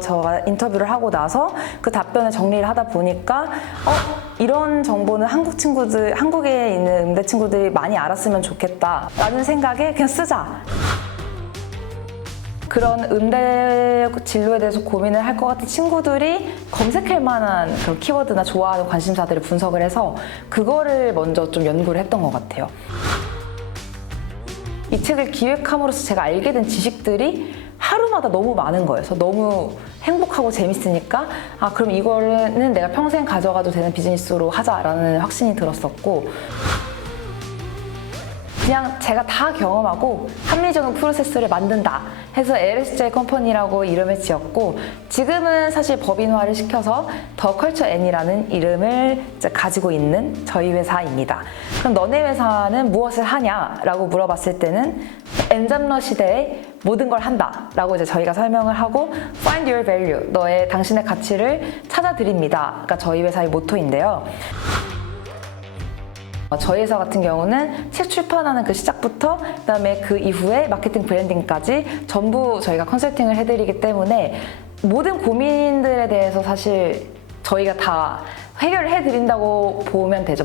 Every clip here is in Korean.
제가 인터뷰를 하고 나서 그 답변을 정리를 하다 보니까 이런 정보는 한국에 있는 음대 친구들이 많이 알았으면 좋겠다 라는 생각에 그냥 쓰자. 그런 음대 진로에 대해서 고민을 할 것 같은 친구들이 검색할 만한 그런 키워드나 좋아하는 관심사들을 분석을 해서 그거를 먼저 좀 연구를 했던 것 같아요. 이 책을 기획함으로써 제가 알게 된 지식들이 하루마다 너무 많은 거예요. 그래서 너무 행복하고 재밌으니까 그럼 이거는 내가 평생 가져가도 되는 비즈니스로 하자라는 확신이 들었었고, 그냥 제가 다 경험하고 합리적인 프로세스를 만든다 해서 LSJ 컴퍼니라고 이름을 지었고, 지금은 사실 법인화를 시켜서 더 컬처 N이라는 이름을 이제 가지고 있는 저희 회사입니다. 그럼 너네 회사는 무엇을 하냐라고 물어봤을 때는 엔잡러 시대에 모든 걸 한다 라고 이제 저희가 설명을 하고, Find your value, 당신의 가치를 찾아드립니다 가 저희 회사의 모토인데요. 저희 회사 같은 경우는 책 출판하는 그 시작부터 그다음에 그 이후에 마케팅 브랜딩까지 전부 저희가 컨설팅을 해드리기 때문에 모든 고민들에 대해서 사실 저희가 다 해결을 해드린다고 보면 되죠.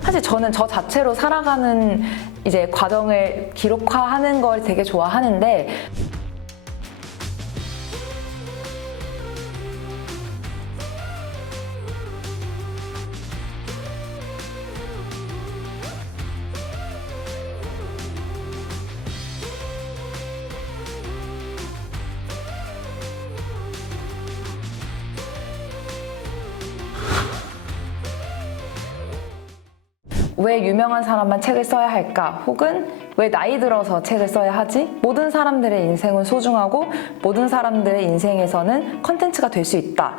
사실 저는 저 자체로 살아가는 이제 과정을 기록화하는 걸 되게 좋아하는데, 왜 유명한 사람만 책을 써야 할까? 혹은 왜 나이 들어서 책을 써야 하지? 모든 사람들의 인생은 소중하고 모든 사람들의 인생에서는 컨텐츠가 될 수 있다.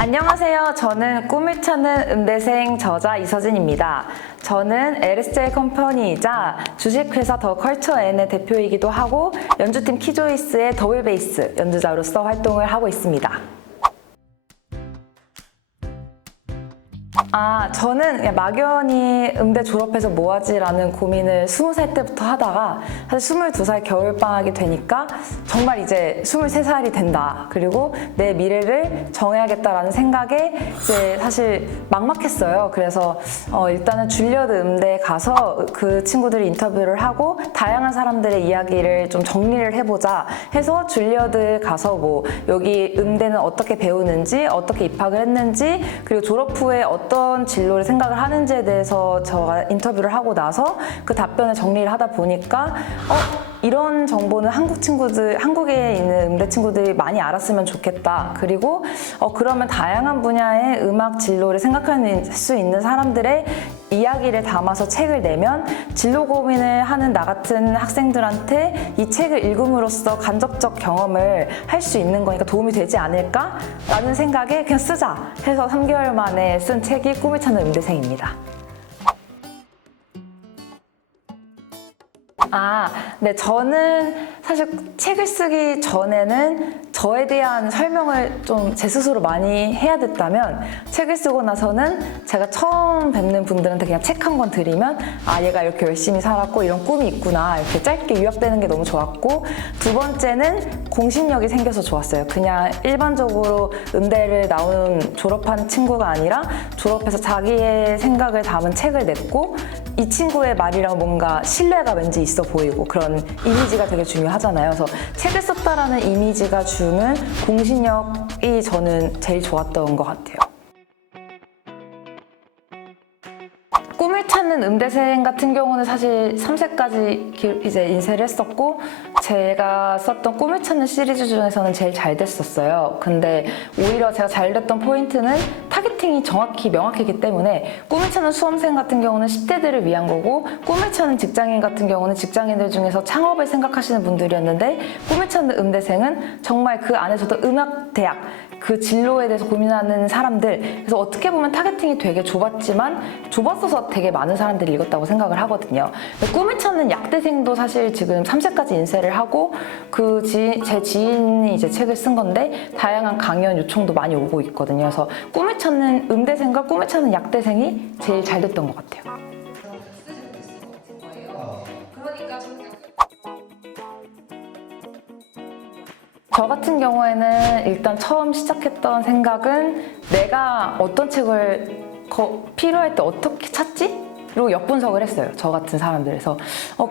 안녕하세요. 저는 꿈을 찾는 음대생 저자 이서진입니다. 저는 LSJ 컴퍼니이자 주식회사 더 컬처 N의 대표이기도 하고 연주팀 키조이스의 더블 베이스 연주자로서 활동을 하고 있습니다. 저는 그냥 막연히 음대 졸업해서 뭐 하지라는 고민을 20살 때부터 하다가 사실 22살 겨울방학이 되니까 정말 이제 23살이 된다. 그리고 내 미래를 정해야겠다라는 생각에 이제 사실 막막했어요. 그래서 일단은 줄리어드 음대에 가서 그 친구들이 인터뷰를 하고 다양한 사람들의 이야기를 좀 정리를 해보자 해서 줄리어드 가서 뭐 여기 음대는 어떻게 배우는지, 어떻게 입학을 했는지, 그리고 졸업 후에 어떤 진로를 생각을 하는지에 대해서 제가 인터뷰를 하고 나서 그 답변을 정리를 하다 보니까 이런 정보는 한국에 있는 음대 친구들이 많이 알았으면 좋겠다. 그리고 그러면 다양한 분야의 음악 진로를 생각할 수 있는 사람들의 이야기를 담아서 책을 내면 진로 고민을 하는 나 같은 학생들한테 이 책을 읽음으로써 간접적 경험을 할 수 있는 거니까 도움이 되지 않을까? 라는 생각에 그냥 쓰자 해서 3개월 만에 쓴 책이 꿈을 찾는 음대생입니다. 네, 저는 사실 책을 쓰기 전에는 저에 대한 설명을 좀 제 스스로 많이 해야 됐다면, 책을 쓰고 나서는 제가 처음 뵙는 분들한테 그냥 책 한 권 드리면 얘가 이렇게 열심히 살았고 이런 꿈이 있구나 이렇게 짧게 요약되는 게 너무 좋았고, 두 번째는 공신력이 생겨서 좋았어요. 그냥 일반적으로 음대를 졸업한 친구가 아니라 졸업해서 자기의 생각을 담은 책을 냈고 이 친구의 말이랑 뭔가 신뢰가 왠지 있어 보이고 그런 이미지가 되게 중요하잖아요. 그래서 책을 썼다라는 이미지가 주는 공신력이 저는 제일 좋았던 것 같아요. 꿈을 찾는 음대생 같은 경우는 사실 3세까지 이제 인쇄를 했었고, 제가 썼던 꿈을 찾는 시리즈 중에서는 제일 잘 됐었어요. 근데 오히려 제가 잘 됐던 포인트는 타겟팅이 정확히 명확했기 때문에 꿈을 찾는 수험생 같은 경우는 10대들을 위한 거고, 꿈을 찾는 직장인 같은 경우는 직장인들 중에서 창업을 생각하시는 분들이었는데, 꿈을 찾는 음대생은 정말 그 안에서도 음악대학 그 진로에 대해서 고민하는 사람들, 그래서 어떻게 보면 타겟팅이 되게 좁았어서 되게 많은 사람들이 읽었다고 생각을 하거든요. 꿈을 찾는 약대생도 사실 지금 3세까지 인쇄를 하고 제 지인이 이제 책을 쓴 건데 다양한 강연 요청도 많이 오고 있거든요. 그래서 꿈을 찾는 음대생과 꿈을 찾는 약대생이 제일 잘 됐던 것 같아요. 저 같은 경우에는 일단 처음 시작했던 생각은 내가 어떤 책을 필요할 때 어떻게 찾지? 그리고 역분석을 했어요. 저 같은 사람들에서.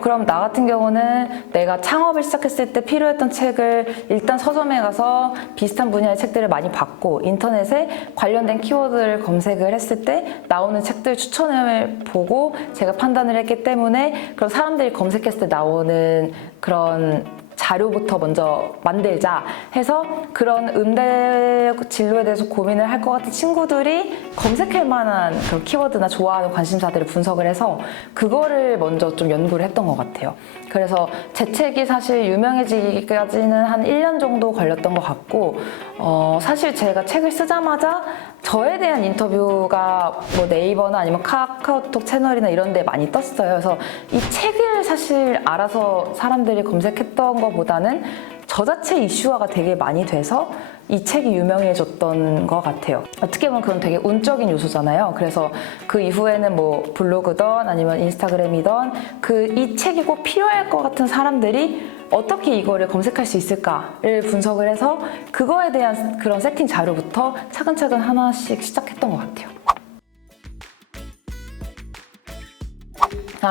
그럼 나 같은 경우는 내가 창업을 시작했을 때 필요했던 책을 일단 서점에 가서 비슷한 분야의 책들을 많이 봤고 인터넷에 관련된 키워드를 검색을 했을 때 나오는 책들 추천을 보고 제가 판단을 했기 때문에 그럼 사람들이 검색했을 때 나오는 그런 자료부터 먼저 만들자 해서 그런 음대 진로에 대해서 고민을 할 것 같은 친구들이 검색할 만한 그런 키워드나 좋아하는 관심사들을 분석을 해서 그거를 먼저 좀 연구를 했던 것 같아요. 그래서 제 책이 사실 유명해지기까지는 한 1년 정도 걸렸던 것 같고 사실 제가 책을 쓰자마자 저에 대한 인터뷰가 뭐 네이버나 아니면 카카오톡 채널이나 이런 데 많이 떴어요. 그래서 이 책을 사실 알아서 사람들이 검색했던 것보다는 저 자체 이슈화가 되게 많이 돼서 이 책이 유명해졌던 것 같아요. 어떻게 보면 그건 되게 운적인 요소잖아요. 그래서 그 이후에는 뭐 블로그든 아니면 인스타그램이든 이 책이 꼭 필요할 것 같은 사람들이 어떻게 이거를 검색할 수 있을까를 분석을 해서 그거에 대한 그런 세팅 자료부터 차근차근 하나씩 시작했던 것 같아요.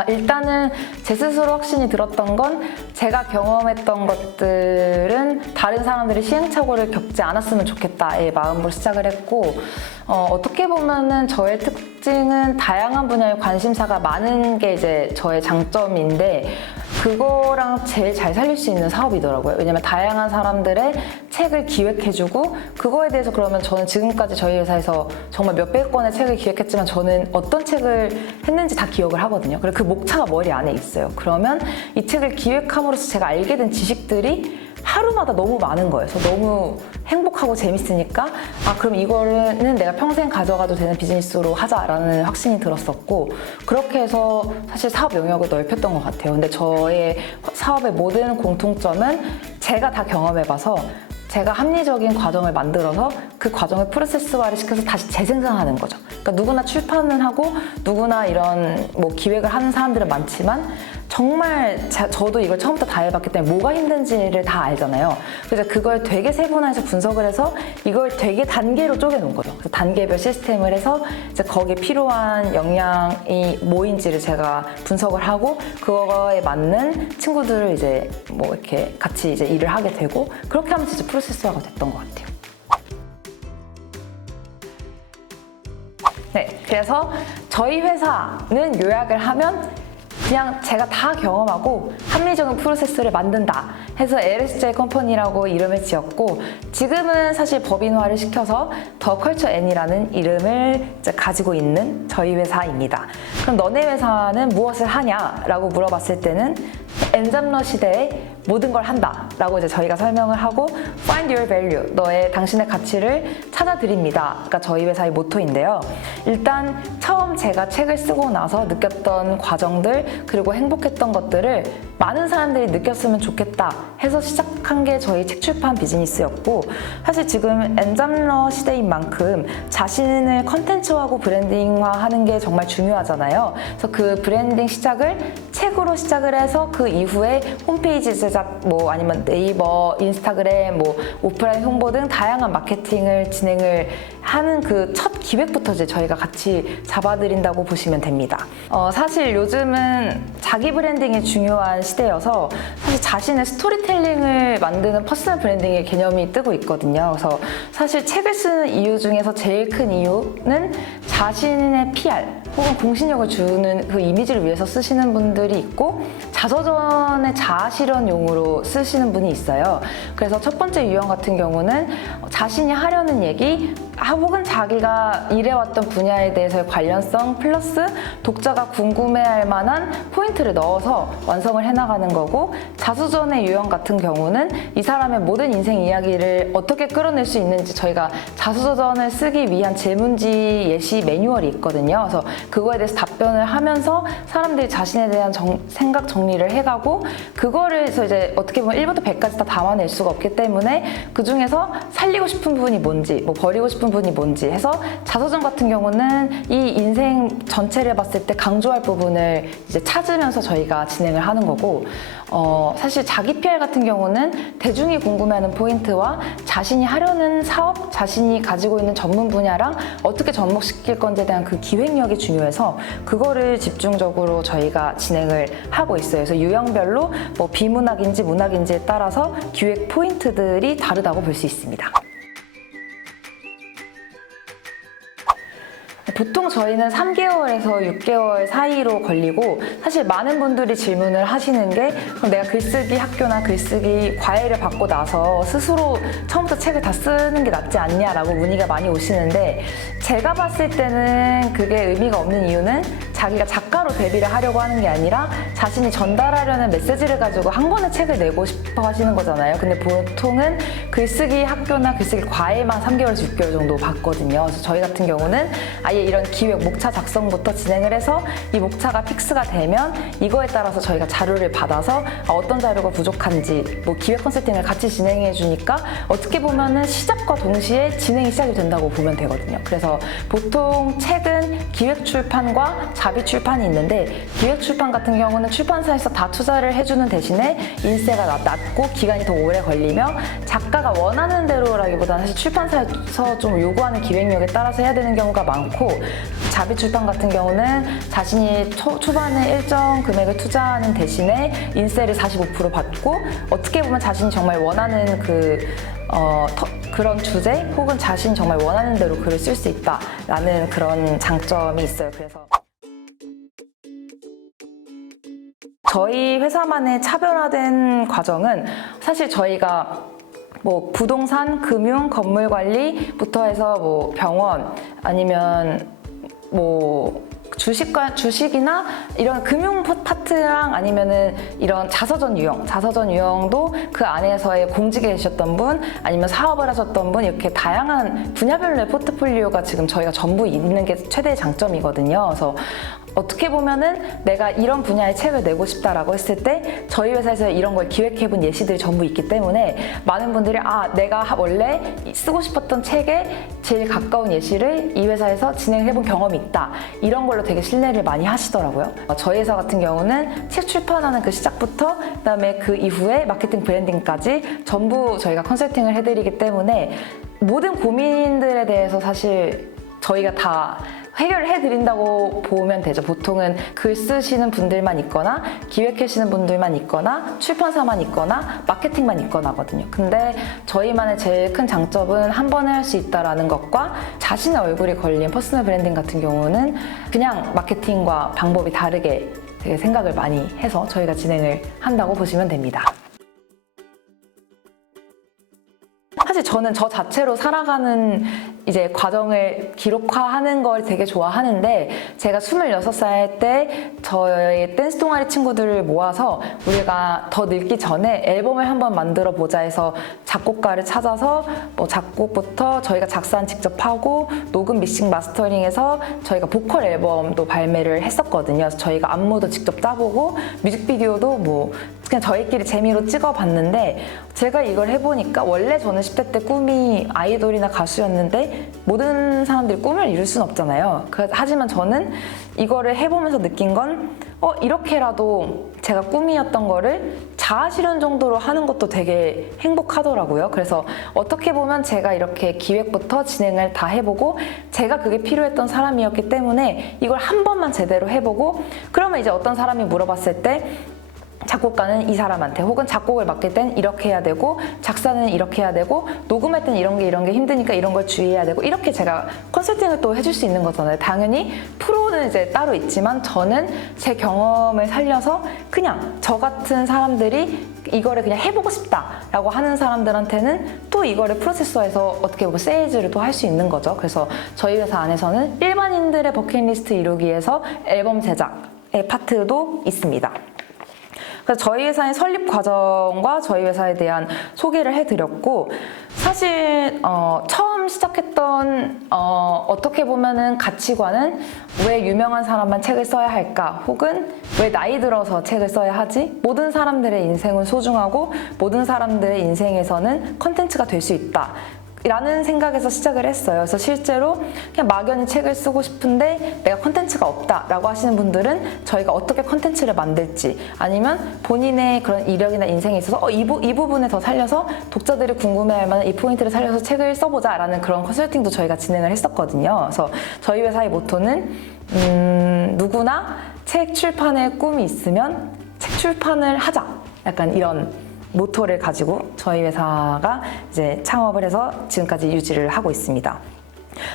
일단은 제 스스로 확신이 들었던 건 제가 경험했던 것들은 다른 사람들이 시행착오를 겪지 않았으면 좋겠다의 마음으로 시작을 했고 어떻게 보면은 저의 특징은 다양한 분야의 관심사가 많은 게 이제 저의 장점인데 그거랑 제일 잘 살릴 수 있는 사업이더라고요. 왜냐면 다양한 사람들의 책을 기획해주고 그거에 대해서 그러면 저는 지금까지 저희 회사에서 정말 몇백 권의 책을 기획했지만 저는 어떤 책을 했는지 다 기억을 하거든요. 그리고 그 목차가 머리 안에 있어요. 그러면 이 책을 기획함으로써 제가 알게 된 지식들이 하루마다 너무 많은 거예요. 그래서 너무 행복하고 재밌으니까 그럼 이거는 내가 평생 가져가도 되는 비즈니스로 하자라는 확신이 들었었고 그렇게 해서 사실 사업 영역을 넓혔던 것 같아요. 근데 저의 사업의 모든 공통점은 제가 다 경험해봐서 제가 합리적인 과정을 만들어서 그 과정을 프로세스화를 시켜서 다시 재생산하는 거죠. 그러니까 누구나 출판은 하고 누구나 이런 뭐 기획을 하는 사람들은 많지만 정말 저도 이걸 처음부터 다 해봤기 때문에 뭐가 힘든지를 다 알잖아요. 그래서 그걸 되게 세분화해서 분석을 해서 이걸 되게 단계로 쪼개놓은 거죠. 그래서 단계별 시스템을 해서 이제 거기에 필요한 역량이 뭐인지를 제가 분석을 하고 그거에 맞는 친구들을 이제 뭐 이렇게 같이 이제 일을 하게 되고 그렇게 하면서 이제 프로세스화가 됐던 것 같아요. 네, 그래서 저희 회사는 요약을 하면 그냥 제가 다 경험하고 합리적인 프로세스를 만든다 해서 LSJ 컴퍼니라고 이름을 지었고 지금은 사실 법인화를 시켜서 더 컬처 N이라는 이름을 이제 가지고 있는 저희 회사입니다. 그럼 너네 회사는 무엇을 하냐라고 물어봤을 때는 엔잡러 시대에 모든 걸 한다 라고 이제 저희가 설명을 하고 Find your value, 당신의 가치를 찾아드립니다. 그러니까 저희 회사의 모토인데요. 일단 처음 제가 책을 쓰고 나서 느꼈던 과정들 그리고 행복했던 것들을 많은 사람들이 느꼈으면 좋겠다 해서 시작한 게 저희 책 출판 비즈니스였고 사실 지금 엔잡러 시대인 만큼 자신을 컨텐츠화하고 브랜딩화하는 게 정말 중요하잖아요. 그래서 그 브랜딩 시작을 책으로 시작을 해서 그 이후에 홈페이지 제작 뭐 아니면 네이버, 인스타그램, 뭐 오프라인 홍보 등 다양한 마케팅을 진행을 하는 그 첫 기획부터 이제 저희가 같이 잡아드린다고 보시면 됩니다. 사실 요즘은 자기 브랜딩이 중요한 시대여서 사실 자신의 스토리텔링을 만드는 퍼스널 브랜딩의 개념이 뜨고 있거든요. 그래서 사실 책을 쓰는 이유 중에서 제일 큰 이유는 자신의 PR 혹은 공신력을 주는 그 이미지를 위해서 쓰시는 분들이 있고 자서전의 자아실현용으로 쓰시는 분이 있어요. 그래서 첫 번째 유형 같은 경우는 자신이 하려는 얘기 혹은 자기가 일해왔던 분야에 대해서의 관련성 플러스 독자가 궁금해할 만한 포인트를 넣어서 완성을 해나가는 거고 자서전의 유형 같은 경우는 이 사람의 모든 인생 이야기를 어떻게 끌어낼 수 있는지 저희가 자서전을 쓰기 위한 질문지 예시 매뉴얼이 있거든요. 그래서 그거에 대해서 답변을 하면서 사람들이 자신에 대한 생각 정리 정리를 해가고 그거를 해서 이제 어떻게 보면 1부터 100까지 다 담아낼 수가 없기 때문에 그 중에서 살리고 싶은 부분이 뭔지, 뭐 버리고 싶은 부분이 뭔지 해서 자서전 같은 경우는 이 인생 전체를 봤을 때 강조할 부분을 이제 찾으면서 저희가 진행을 하는 거고, 사실 자기 PR 같은 경우는 대중이 궁금해하는 포인트와 자신이 하려는 사업, 자신이 가지고 있는 전문 분야랑 어떻게 접목시킬 건지에 대한 그 기획력이 중요해서 그거를 집중적으로 저희가 진행을 하고 있어요. 그래서 유형별로 뭐 비문학인지 문학인지에 따라서 기획 포인트들이 다르다고 볼 수 있습니다. 보통 저희는 3개월에서 6개월 사이로 걸리고, 사실 많은 분들이 질문을 하시는 게 그럼 내가 글쓰기 학교나 글쓰기 과외를 받고 나서 스스로 처음부터 책을 다 쓰는 게 낫지 않냐라고 문의가 많이 오시는데, 제가 봤을 때는 그게 의미가 없는 이유는 자기가 작가로 데뷔를 하려고 하는 게 아니라 자신이 전달하려는 메시지를 가지고 한 권의 책을 내고 싶어 하시는 거잖아요. 근데 보통은 글쓰기 학교나 글쓰기 과외만 3개월에서 6개월 정도 받거든요. 그래서 저희 같은 경우는 아예 이런 기획 목차 작성부터 진행을 해서 이 목차가 픽스가 되면 이거에 따라서 저희가 자료를 받아서 어떤 자료가 부족한지 뭐 기획 컨설팅을 같이 진행해 주니까 어떻게 보면은 시작과 동시에 진행이 시작이 된다고 보면 되거든요. 그래서 보통 책은 기획 출판과 자비 출판이 있는데, 기획 출판 같은 경우는 출판사에서 다 투자를 해주는 대신에 인세가 낮고 기간이 더 오래 걸리며 작가가 원하는 대로라기보다는 사실 출판사에서 좀 요구하는 기획력에 따라서 해야 되는 경우가 많고, 자비 출판 같은 경우는 자신이 초반에 일정 금액을 투자하는 대신에 인세를 45% 받고 어떻게 보면 자신이 정말 원하는 그런 주제 혹은 자신이 정말 원하는 대로 글을 쓸 수 있다라는 그런 장점이 있어요. 그래서 저희 회사만의 차별화된 과정은 사실 저희가 뭐 부동산, 금융, 건물 관리부터 해서 뭐 병원 아니면 뭐 주식이나 이런 금융 파트랑 아니면은 이런 자서전 유형도 그 안에서의 공직에 계셨던 분 아니면 사업을 하셨던 분 이렇게 다양한 분야별로의 포트폴리오가 지금 저희가 전부 있는 게 최대의 장점이거든요. 그래서 어떻게 보면은 내가 이런 분야의 책을 내고 싶다라고 했을 때 저희 회사에서 이런 걸 기획해본 예시들이 전부 있기 때문에 많은 분들이 내가 원래 쓰고 싶었던 책에 제일 가까운 예시를 이 회사에서 진행해본 경험이 있다, 이런 걸로 되게 신뢰를 많이 하시더라고요. 저희 회사 같은 경우는 책 출판하는 그 시작부터 그다음에 그 이후에 마케팅 브랜딩까지 전부 저희가 컨설팅을 해드리기 때문에 모든 고민들에 대해서 사실 저희가 다 해결을 해드린다고 보면 되죠. 보통은 글 쓰시는 분들만 있거나 기획하시는 분들만 있거나 출판사만 있거나 마케팅만 있거나 하거든요. 근데 저희만의 제일 큰 장점은 한 번에 할 수 있다는 것과 자신의 얼굴이 걸린 퍼스널 브랜딩 같은 경우는 그냥 마케팅과 방법이 다르게 되게 생각을 많이 해서 저희가 진행을 한다고 보시면 됩니다. 사실 저는 저 자체로 살아가는 이제 과정을 기록화하는 걸 되게 좋아하는데, 제가 26살 때 저의 댄스 동아리 친구들을 모아서 우리가 더 늙기 전에 앨범을 한번 만들어 보자 해서 작곡가를 찾아서 뭐 작곡부터 저희가 작사는 직접 하고 녹음 믹싱 마스터링해서 저희가 보컬 앨범도 발매를 했었거든요. 그래서 저희가 안무도 직접 짜보고 뮤직비디오도 뭐 그냥 저희끼리 재미로 찍어봤는데, 제가 이걸 해보니까 원래 저는 10대 때 꿈이 아이돌이나 가수였는데 모든 사람들이 꿈을 이룰 수는 없잖아요. 하지만 저는 이거를 해보면서 느낀 건 이렇게라도 제가 꿈이었던 거를 자아실현 정도로 하는 것도 되게 행복하더라고요. 그래서 어떻게 보면 제가 이렇게 기획부터 진행을 다 해보고 제가 그게 필요했던 사람이었기 때문에 이걸 한 번만 제대로 해보고, 그러면 이제 어떤 사람이 물어봤을 때 작곡가는 이 사람한테, 혹은 작곡을 맡길 땐 이렇게 해야 되고 작사는 이렇게 해야 되고 녹음할 땐 이런 게 힘드니까 이런 걸 주의해야 되고, 이렇게 제가 컨설팅을 또 해줄 수 있는 거잖아요. 당연히 프로는 이제 따로 있지만 저는 제 경험을 살려서 그냥 저 같은 사람들이 이거를 그냥 해보고 싶다라고 하는 사람들한테는 또 이거를 프로세서에서 어떻게 보면 세일즈를 또 할 수 있는 거죠. 그래서 저희 회사 안에서는 일반인들의 버킷리스트 이루기 위해서 앨범 제작의 파트도 있습니다. 그래서 저희 회사의 설립 과정과 저희 회사에 대한 소개를 해드렸고, 사실 처음 시작했던 어떻게 보면은 가치관은 왜 유명한 사람만 책을 써야 할까? 혹은 왜 나이 들어서 책을 써야 하지? 모든 사람들의 인생은 소중하고 모든 사람들의 인생에서는 컨텐츠가 될 수 있다. 라는 생각에서 시작을 했어요. 그래서 실제로 그냥 막연히 책을 쓰고 싶은데 내가 컨텐츠가 없다 라고 하시는 분들은 저희가 어떻게 컨텐츠를 만들지 아니면 본인의 그런 이력이나 인생에 있어서 이 부분에 더 살려서 독자들이 궁금해할 만한 이 포인트를 살려서 책을 써보자 라는 그런 컨설팅도 저희가 진행을 했었거든요. 그래서 저희 회사의 모토는 누구나 책 출판의 꿈이 있으면 책 출판을 하자 약간 이런 모토를 가지고 저희 회사가 이제 창업을 해서 지금까지 유지를 하고 있습니다.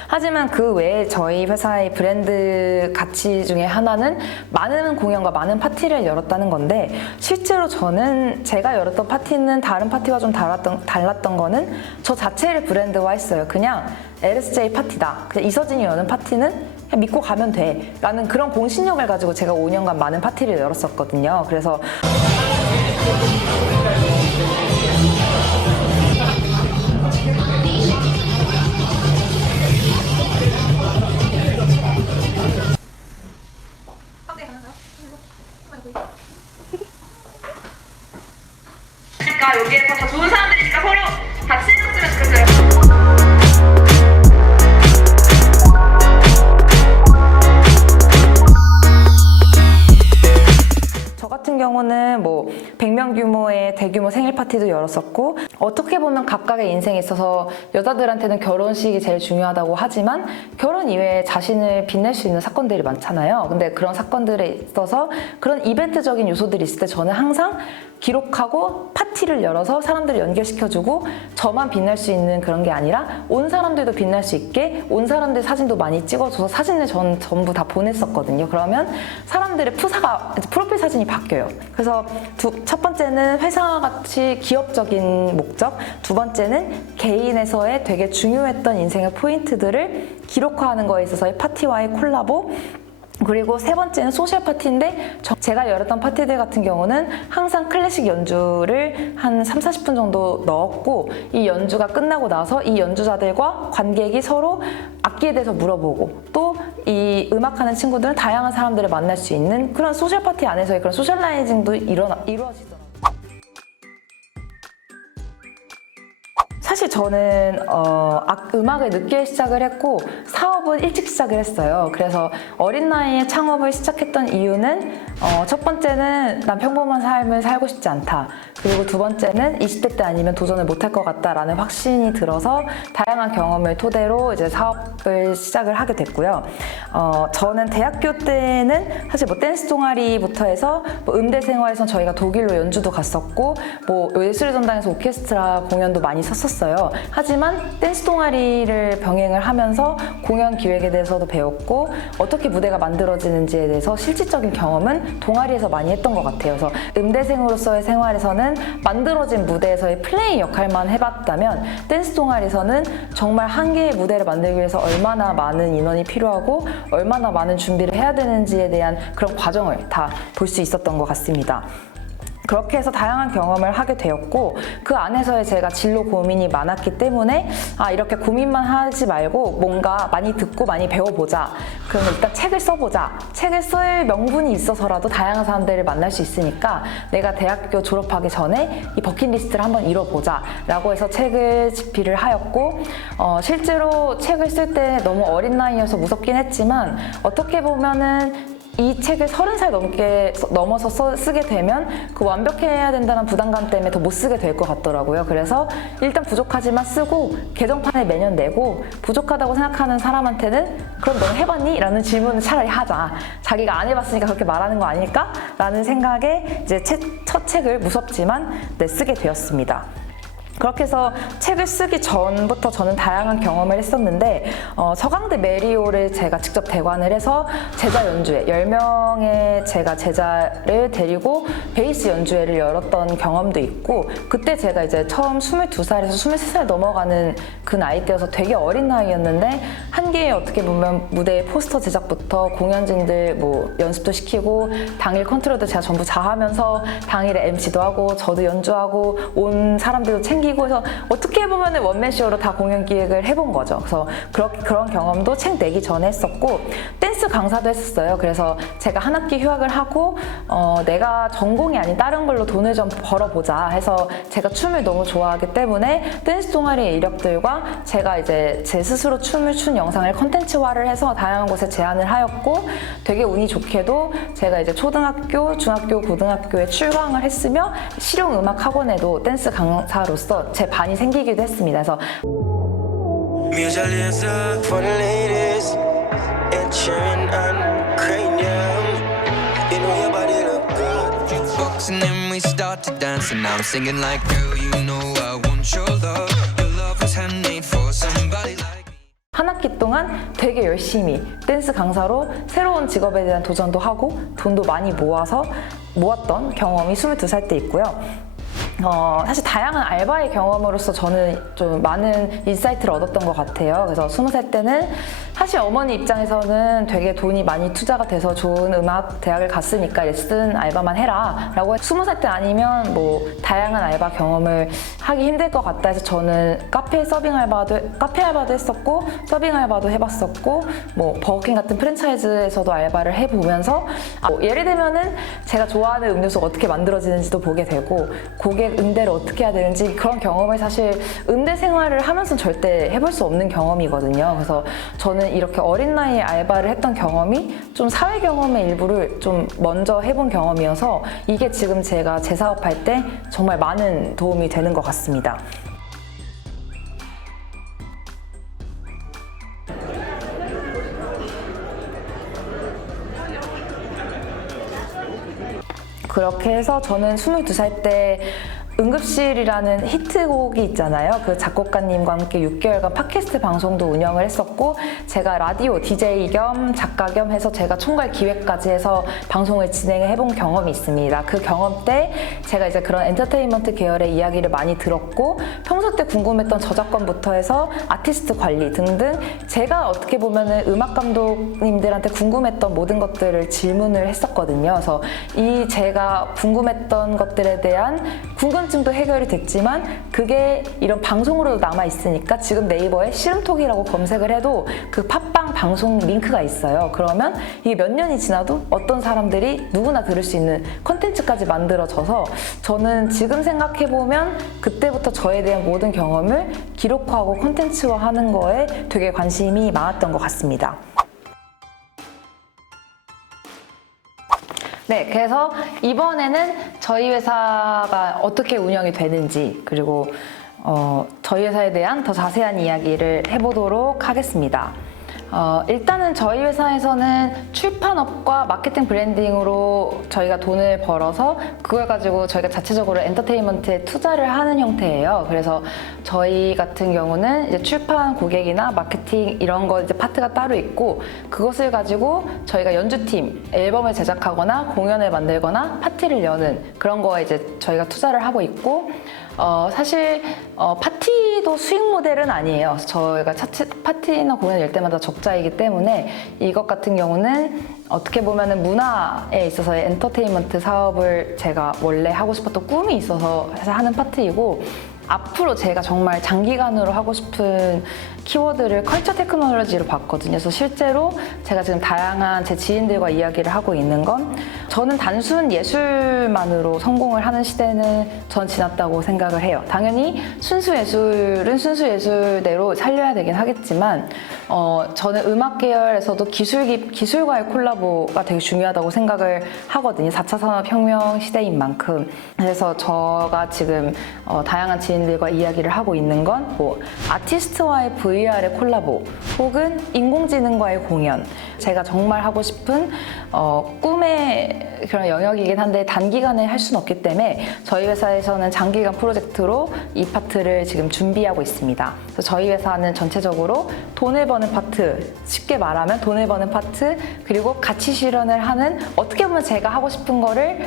하지만 그 외에 저희 회사의 브랜드 가치 중에 하나는 많은 공연과 많은 파티를 열었다는 건데 실제로 저는 제가 열었던 파티는 다른 파티와 좀 달랐던 거는 저 자체를 브랜드화했어요. 그냥 LSJ 파티다. 그냥 이서진이 여는 파티는 그냥 믿고 가면 돼 라는 그런 공신력을 가지고 제가 5년간 많은 파티를 열었었거든요. 그래서 그러니까 여기에서 다 좋은 사람들이니까 서로 같이 해줬으면 좋겠어요. 저 같은 경우는 뭐 100명 규모의 대규모 생일 파티도 열었었고 어떻게 보면 각각의 인생에 있어서 여자들한테는 결혼식이 제일 중요하다고 하지만 결혼 이외에 자신을 빛낼 수 있는 사건들이 많잖아요. 근데 그런 사건들에 있어서 그런 이벤트적인 요소들이 있을 때 저는 항상 기록하고 파티를 열어서 사람들을 연결시켜주고 저만 빛날 수 있는 그런 게 아니라 온 사람들도 빛날 수 있게 온 사람들 사진도 많이 찍어줘서 사진을 전부 다 보냈었거든요. 그러면 사람들의 프로필 사진이 바뀌어요. 그래서 첫 번째는 회사같이 기업적인 목적, 두 번째는 개인에서의 되게 중요했던 인생의 포인트들을 기록화하는 거에 있어서의 파티와의 콜라보, 그리고 세 번째는 소셜 파티인데 제가 열었던 파티들 같은 경우는 항상 클래식 연주를 한 30-40분 정도 넣었고 이 연주가 끝나고 나서 이 연주자들과 관객이 서로 악기에 대해서 물어보고 또 이 음악하는 친구들은 다양한 사람들을 만날 수 있는 그런 소셜 파티 안에서의 그런 소셜라이징도 이루어지더라고요. 사실 저는 음악을 늦게 시작을 했고 사업은 일찍 시작을 했어요. 그래서 어린 나이에 창업을 시작했던 이유는 첫 번째는 난 평범한 삶을 살고 싶지 않다. 그리고 두 번째는 20대 때 아니면 도전을 못할 것 같다라는 확신이 들어서 다양한 경험을 토대로 이제 사업을 시작을 하게 됐고요. 저는 대학교 때는 사실 뭐 댄스 동아리부터 해서 뭐 음대 생활에선 저희가 독일로 연주도 갔었고 뭐 예술의 전당에서 오케스트라 공연도 많이 섰었어요. 하지만 댄스 동아리를 병행을 하면서 공연 기획에 대해서도 배웠고 어떻게 무대가 만들어지는지에 대해서 실질적인 경험은 동아리에서 많이 했던 것 같아요. 그래서 음대생으로서의 생활에서는 만들어진 무대에서의 플레이 역할만 해봤다면 댄스 동아리에서는 정말 한 개의 무대를 만들기 위해서 얼마나 많은 인원이 필요하고 얼마나 많은 준비를 해야 되는지에 대한 그런 과정을 다 볼 수 있었던 것 같습니다. 그렇게 해서 다양한 경험을 하게 되었고 그 안에서의 제가 진로 고민이 많았기 때문에 이렇게 고민만 하지 말고 뭔가 많이 듣고 많이 배워보자. 그러면 일단 책을 써보자. 책을 쓸 명분이 있어서라도 다양한 사람들을 만날 수 있으니까 내가 대학교 졸업하기 전에 이 버킷리스트를 한번 이뤄보자 라고 해서 책을 집필을 하였고 실제로 책을 쓸 때 너무 어린 나이여서 무섭긴 했지만 어떻게 보면은 이 책을 30살 넘어서 쓰게 되면 그 완벽해야 된다는 부담감 때문에 더 못 쓰게 될 것 같더라고요. 그래서 일단 부족하지만 쓰고 개정판을 매년 내고 부족하다고 생각하는 사람한테는 그럼 너는 해봤니? 라는 질문을 차라리 하자. 자기가 안 해봤으니까 그렇게 말하는 거 아닐까? 라는 생각에 이제 첫 책을 무섭지만 쓰게 되었습니다. 그렇게 해서 책을 쓰기 전부터 저는 다양한 경험을 했었는데 서강대 메리오를 제가 직접 대관을 해서 제자 연주회 10명의 제가 제자를 데리고 베이스 연주회를 열었던 경험도 있고 그때 제가 이제 처음 22살에서 23살 넘어가는 그 나이 때여서 되게 어린 나이였는데 한 개의 어떻게 보면 무대 포스터 제작부터 공연진들 뭐 연습도 시키고 당일 컨트롤도 제가 전부 다 하면서 당일에 MC도 하고 저도 연주하고 온 사람들도 챙기고 생기고 해서 어떻게 보면 원맨쇼로 다 공연 기획을 해본 거죠. 그래서 그런 경험도 책 내기 전에 했었고 댄스 강사도 했었어요. 그래서 제가 한 학기 휴학을 하고 내가 전공이 아닌 다른 걸로 돈을 좀 벌어보자 해서 제가 춤을 너무 좋아하기 때문에 댄스 동아리의 이력들과 제가 이제 제 스스로 춤을 춘 영상을 컨텐츠화를 해서 다양한 곳에 제안을 하였고 되게 운이 좋게도 제가 이제 초등학교, 중학교, 고등학교에 출강을 했으며 실용음악학원에도 댄스 강사로서 제 반이 생기기도 했습니다. 그래서 Mia alianza for the ladies, Ed Sheeran and Cranium. You know your body look good. Jukebox and then we started dancing. Now I'm singing like, girl, you know I want your love. Your love was handmade for somebody like me. 한 학기 동안 되게 열심히 댄스 강사로 새로운 직업에 대한 도전도 하고 돈도 많이 모았던 경험이 22살 때 있고요. 사실 다양한 알바의 경험으로서 저는 좀 많은 인사이트를 얻었던 것 같아요. 그래서 20살 때는 사실 어머니 입장에서는 되게 돈이 많이 투자가 돼서 좋은 음악 대학을 갔으니까 레슨 알바만 해라 라고 20살 때 아니면 뭐 다양한 알바 경험을 하기 힘들 것 같다 해서 저는 카페 알바도 했었고 서빙 알바도 해봤었고 뭐 버거킹 같은 프랜차이즈에서도 알바를 해보면서 예를 들면은 제가 좋아하는 음료수가 어떻게 만들어지는지도 보게 되고 고객 응대를 어떻게 해야 되는지 그런 경험을 사실 응대 생활을 하면서는 절대 해볼 수 없는 경험이거든요. 그래서 저는 이렇게 어린 나이에 알바를 했던 경험이 좀 사회 경험의 일부를 좀 먼저 해본 경험이어서 이게 지금 제가 재사업할 때 정말 많은 도움이 되는 것 같습니다. 그렇게 해서 저는 22살 때 응급실이라는 히트곡이 있잖아요. 그 작곡가님과 함께 6개월간 팟캐스트 방송도 운영을 했었고 제가 라디오 DJ 겸 작가 겸 해서 제가 총괄 기획까지 해서 방송을 진행을 해본 경험이 있습니다. 그 경험 때 제가 이제 그런 엔터테인먼트 계열의 이야기를 많이 들었고 평소 때 궁금했던 저작권부터 해서 아티스트 관리 등등 제가 어떻게 보면은 음악 감독님들한테 궁금했던 모든 것들을 질문을 했었거든요. 그래서 이 제가 궁금했던 것들에 대한 궁금증도 해결이 됐지만 그게 이런 방송으로도 남아있으니까 지금 네이버에 씨름톡이라고 검색을 해도 그 팟빵 방송 링크가 있어요. 그러면 이게 몇 년이 지나도 어떤 사람들이 누구나 들을 수 있는 콘텐츠까지 만들어져서 저는 지금 생각해보면 그때부터 저에 대한 모든 경험을 기록화하고 콘텐츠화하는 거에 되게 관심이 많았던 것 같습니다. 네, 그래서 이번에는 저희 회사가 어떻게 운영이 되는지 그리고 저희 회사에 대한 더 자세한 이야기를 해보도록 하겠습니다. 일단은 저희 회사에서는 출판업과 마케팅 브랜딩으로 저희가 돈을 벌어서 그걸 가지고 저희가 자체적으로 엔터테인먼트에 투자를 하는 형태예요. 그래서 저희 같은 경우는 이제 출판 고객이나 마케팅 이런 거 이제 파트가 따로 있고 그것을 가지고 저희가 연주팀 앨범을 제작하거나 공연을 만들거나 파티를 여는 그런 거에 이제 저희가 투자를 하고 있고 사실 파티도 수익 모델은 아니에요. 저희가 파티나 공연 열 때마다 적자이기 때문에 이것 같은 경우는 어떻게 보면은 문화에 있어서의 엔터테인먼트 사업을 제가 원래 하고 싶었던 꿈이 있어서 하는 파트이고 앞으로 제가 정말 장기간으로 하고 싶은 키워드를 컬처 테크놀로지로 봤거든요. 그래서 실제로 제가 지금 다양한 제 지인들과 이야기를 하고 있는 건 저는 단순 예술만으로 성공을 하는 시대는 전 지났다고 생각을 해요. 당연히 순수 예술은 순수 예술대로 살려야 되긴 하겠지만 저는 음악 계열에서도 기술과의 콜라보가 되게 중요하다고 생각을 하거든요. 4차 산업혁명 시대인 만큼. 그래서 저가 지금 다양한 지인들과 이야기를 하고 있는 건 뭐 아티스트와의 VR의 콜라보 혹은 인공지능과의 공연 제가 정말 하고 싶은 꿈의 그런 영역이긴 한데 단기간에 할 수는 없기 때문에 저희 회사에서는 장기간 프로젝트로 이 파트를 지금 준비하고 있습니다. 그래서 저희 회사는 전체적으로 돈을 버는 파트, 쉽게 말하면 돈을 버는 파트 그리고 가치 실현을 하는 어떻게 보면 제가 하고 싶은 거를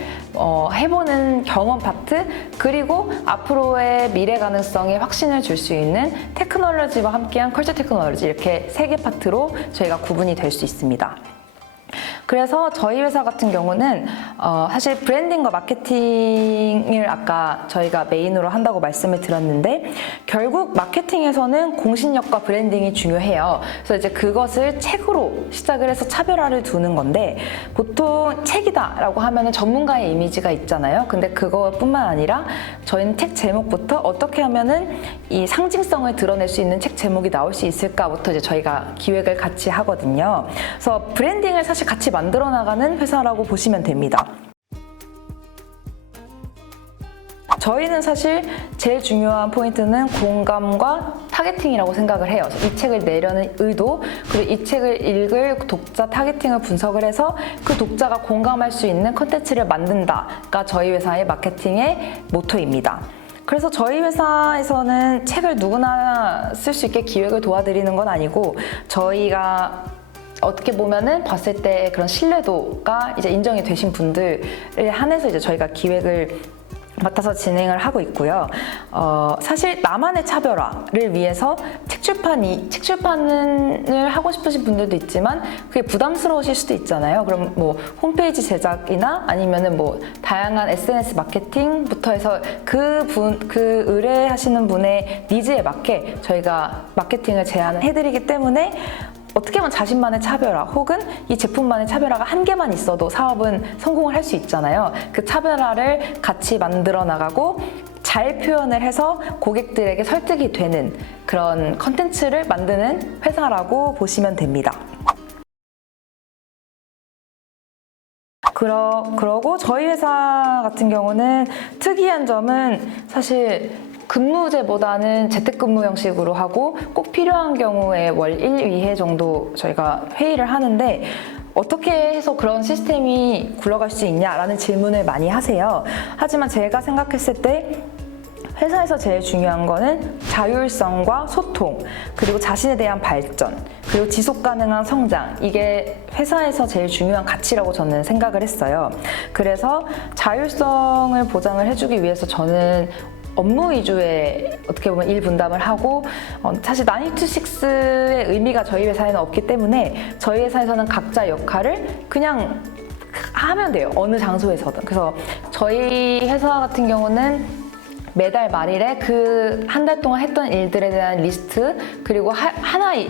해보는 경험 파트 그리고 앞으로의 미래 가능성에 확신을 줄 수 있는 테크놀로지와 함께한 컬처 테크놀로지 이렇게 3개 파트로 저희가 구분이 될 수 있습니다. 그래서 저희 회사 같은 경우는 사실 브랜딩과 마케팅을 아까 저희가 메인으로 한다고 말씀을 드렸는데 결국 마케팅에서는 공신력과 브랜딩이 중요해요. 그래서 이제 그것을 책으로 시작을 해서 차별화를 두는 건데 보통 책이다라고 하면은 전문가의 이미지가 있잖아요. 근데 그것뿐만 아니라 저희는 책 제목부터 어떻게 하면은 이 상징성을 드러낼 수 있는 책 제목이 나올 수 있을까부터 이제 저희가 기획을 같이 하거든요. 그래서 브랜딩을 사실 같이 만들어 나가는 회사라고 보시면 됩니다. 저희는 사실 제일 중요한 포인트는 공감과 타겟팅이라고 생각을 해요. 이 책을 내려는 의도, 그리고 이 책을 읽을 독자 타겟팅을 분석을 해서 그 독자가 공감할 수 있는 컨텐츠를 만든다가 저희 회사의 마케팅의 모토입니다. 그래서 저희 회사에서는 책을 누구나 쓸 수 있게 기획을 도와드리는 건 아니고 저희가 어떻게 보면은 봤을 때 그런 신뢰도가 이제 인정이 되신 분들에 한해서 이제 저희가 기획을 맡아서 진행을 하고 있고요. 사실 나만의 차별화를 위해서 책 출판을 하고 싶으신 분들도 있지만 그게 부담스러우실 수도 있잖아요. 그럼 뭐 홈페이지 제작이나 아니면은 뭐 다양한 SNS 마케팅부터 해서 그 의뢰하시는 분의 니즈에 맞게 저희가 마케팅을 제안해드리기 때문에 어떻게 보면 자신만의 차별화 혹은 이 제품만의 차별화가 한 개만 있어도 사업은 성공을 할 수 있잖아요. 그 차별화를 같이 만들어 나가고 잘 표현을 해서 고객들에게 설득이 되는 그런 컨텐츠를 만드는 회사라고 보시면 됩니다. 그러고 저희 회사 같은 경우는 특이한 점은 사실 근무제보다는 재택근무 형식으로 하고 꼭 필요한 경우에 월 1, 2회 정도 저희가 회의를 하는데 어떻게 해서 그런 시스템이 굴러갈 수 있냐라는 질문을 많이 하세요. 하지만 제가 생각했을 때 회사에서 제일 중요한 거는 자율성과 소통, 그리고 자신에 대한 발전, 그리고 지속 가능한 성장. 이게 회사에서 제일 중요한 가치라고 저는 생각을 했어요. 그래서 자율성을 보장을 해주기 위해서 저는 업무 위주의 어떻게 보면 일 분담을 하고 사실 9to6의 의미가 저희 회사에는 없기 때문에 저희 회사에서는 각자 역할을 그냥 하면 돼요. 어느 장소에서든. 그래서 저희 회사 같은 경우는 매달 말일에 그 한 달 동안 했던 일들에 대한 리스트, 그리고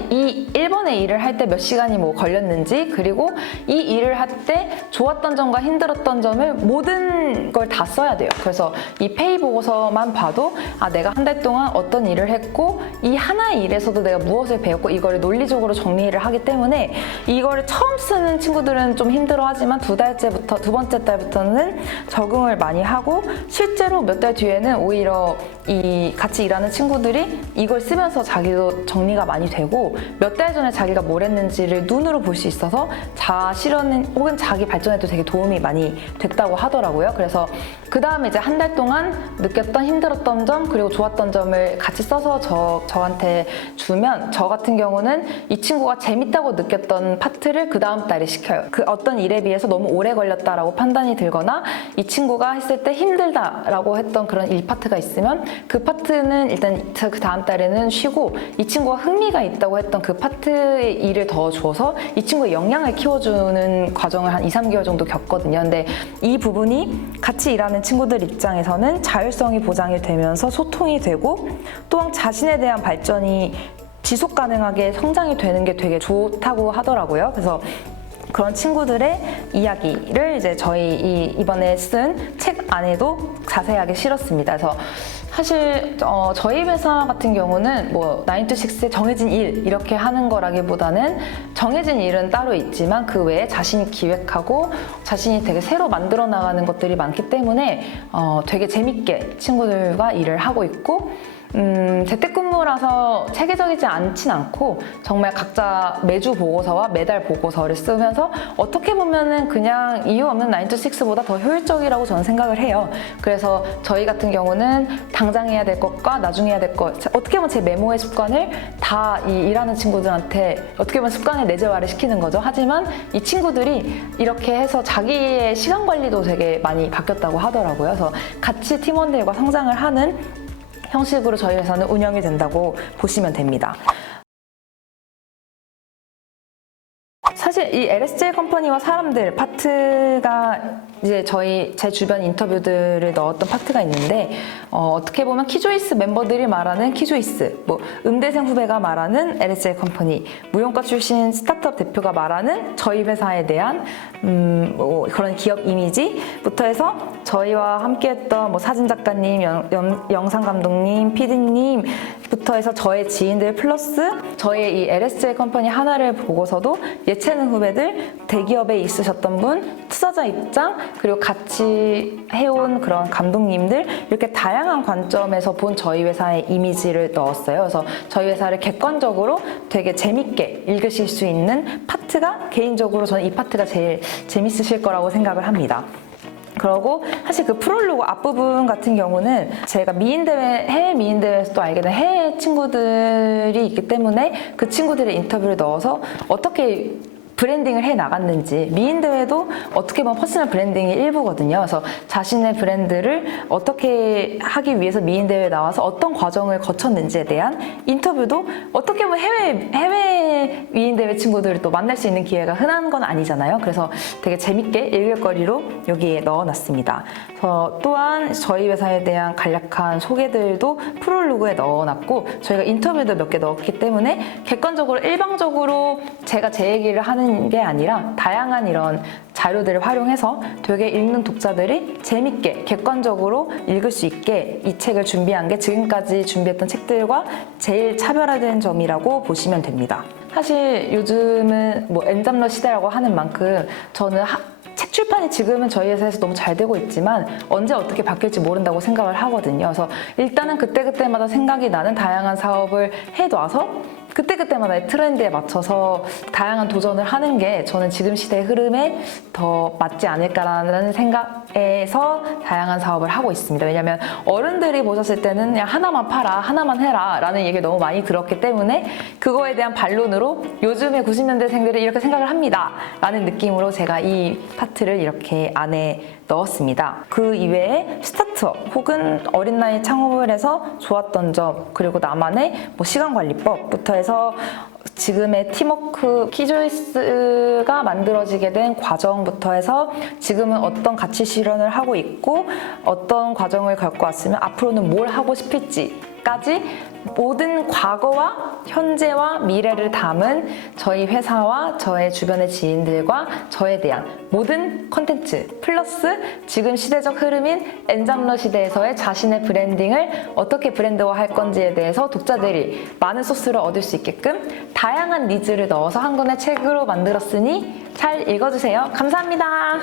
이 1번의 일을 할 때 몇 시간이 뭐 걸렸는지, 그리고 이 일을 할 때 좋았던 점과 힘들었던 점을 모든 걸 다 써야 돼요. 그래서 이 페이 보고서만 봐도 내가 한 달 동안 어떤 일을 했고 이 하나의 일에서도 내가 무엇을 배웠고 이거를 논리적으로 정리를 하기 때문에 이거를 처음 쓰는 친구들은 좀 힘들어하지만 두 번째 달부터는 적응을 많이 하고 실제로 몇 달 뒤에는 오히려 이 같이 일하는 친구들이 이걸 쓰면서 자기도 정리가 많이 되고 몇 달 전에 자기가 뭘 했는지를 눈으로 볼 수 있어서 자아 실현 혹은 자기 발전에도 되게 도움이 많이 됐다고 하더라고요. 그래서 그 다음에 이제 한 달 동안 느꼈던 힘들었던 점 그리고 좋았던 점을 같이 써서 저한테 주면 저 같은 경우는 이 친구가 재밌다고 느꼈던 파트를 그 다음 달에 시켜요. 그 어떤 일에 비해서 너무 오래 걸렸다라고 판단이 들거나 이 친구가 했을 때 힘들다라고 했던 그런 일 파트가 있으면 그 파트는 일단 그 다음 달에는 쉬고 이 친구가 흥미가 있다고 했던 그 파트의 일을 더 줘서 이 친구의 역량을 키워주는 과정을 한 2, 3개월 정도 겪거든요. 근데 이 부분이 같이 일하는 친구들 입장에서는 자율성이 보장이 되면서 소통이 되고 또한 자신에 대한 발전이 지속 가능하게 성장이 되는 게 되게 좋다고 하더라고요. 그래서 그런 친구들의 이야기를 이제 저희 이번에 쓴 책 안에도 자세하게 실었습니다. 그래서 사실 저희 회사 같은 경우는 뭐 9to6의 정해진 일 이렇게 하는 거라기보다는 정해진 일은 따로 있지만 그 외에 자신이 기획하고 자신이 되게 새로 만들어 나가는 것들이 많기 때문에 되게 재밌게 친구들과 일을 하고 있고 재택근무라서 체계적이지 않진 않고 정말 각자 매주 보고서와 매달 보고서를 쓰면서 어떻게 보면은 그냥 이유 없는 9to6보다 더 효율적이라고 저는 생각을 해요. 그래서 저희 같은 경우는 당장 해야 될 것과 나중에 해야 될 것, 어떻게 보면 제 메모의 습관을 다 이 일하는 친구들한테 어떻게 보면 습관을 내재화를 시키는 거죠. 하지만 이 친구들이 이렇게 해서 자기의 시간 관리도 되게 많이 바뀌었다고 하더라고요. 그래서 같이 팀원들과 성장을 하는 형식으로 저희 회사는 운영이 된다고 보시면 됩니다. 사실 이 LSJ 컴퍼니와 사람들 파트가 이제 제 주변 인터뷰들을 넣었던 파트가 있는데 어떻게 보면 키조이스 멤버들이 말하는 키조이스, 뭐 음대생 후배가 말하는 LSJ 컴퍼니, 무용과 출신 스타트업 대표가 말하는 저희 회사에 대한 뭐 그런 기업 이미지부터 해서 저희와 함께했던 뭐 사진 작가님, 영상 감독님, PD님부터 해서 저의 지인들 플러스 저의 이 LSJ 컴퍼니 하나를 보고서도 예체능 후배들, 대기업에 있으셨던 분, 투자자 입장, 그리고 같이 해온 그런 감독님들 이렇게 다양한 관점에서 본 저희 회사의 이미지를 넣었어요. 그래서 저희 회사를 객관적으로 되게 재밌게 읽으실 수 있는 파트가 개인적으로 저는 이 파트가 제일 재밌으실 거라고 생각을 합니다. 그리고 사실 그 프롤로그 앞부분 같은 경우는 제가 해외 미인대회에서 또 알게 된 해외 친구들이 있기 때문에 그 친구들의 인터뷰를 넣어서 어떻게 브랜딩을 해 나갔는지, 미인대회도 어떻게 보면 퍼스널 브랜딩의 일부거든요. 그래서 자신의 브랜드를 어떻게 하기 위해서 미인대회에 나와서 어떤 과정을 거쳤는지에 대한 인터뷰도 어떻게 보면 해외 미인대회 친구들을 또 만날 수 있는 기회가 흔한 건 아니잖아요. 그래서 되게 재밌게 읽을 거리로 여기에 넣어놨습니다. 또한 저희 회사에 대한 간략한 소개들도 프롤로그에 넣어놨고 저희가 인터뷰도 몇 개 넣었기 때문에 객관적으로 일방적으로 제가 제 얘기를 하는 게 아니라 다양한 이런 자료들을 활용해서 되게 읽는 독자들이 재밌게 객관적으로 읽을 수 있게 이 책을 준비한 게 지금까지 준비했던 책들과 제일 차별화된 점이라고 보시면 됩니다. 사실 요즘은 뭐 엔잡러 시대라고 하는 만큼 저는 책 출판이 지금은 저희 회사에서 너무 잘 되고 있지만 언제 어떻게 바뀔지 모른다고 생각을 하거든요. 그래서 일단은 그때그때마다 생각이 나는 다양한 사업을 해놔서 그때그때마다의 트렌드에 맞춰서 다양한 도전을 하는 게 저는 지금 시대의 흐름에 더 맞지 않을까라는 생각에서 다양한 사업을 하고 있습니다. 왜냐하면 어른들이 보셨을 때는 그냥 하나만 팔아, 하나만 해라 라는 얘기를 너무 많이 들었기 때문에 그거에 대한 반론으로 요즘의 90년대생들이 이렇게 생각을 합니다 라는 느낌으로 제가 이 파트를 이렇게 안에 넣었습니다. 그 이외에 스타트업 혹은 어린 나이에 창업을 해서 좋았던 점, 그리고 나만의 뭐 시간관리법부터 해서 지금의 팀워크 키조이스가 만들어지게 된 과정부터 해서 지금은 어떤 가치 실현을 하고 있고 어떤 과정을 겪고 왔으면 앞으로는 뭘 하고 싶을지까지 모든 과거와 현재와 미래를 담은 저희 회사와 저의 주변의 지인들과 저에 대한 모든 컨텐츠 플러스 지금 시대적 흐름인 엔잡러 시대에서의 자신의 브랜딩을 어떻게 브랜드화할 건지에 대해서 독자들이 많은 소스를 얻을 수 있게끔 다양한 니즈를 넣어서 한 권의 책으로 만들었으니 잘 읽어주세요. 감사합니다.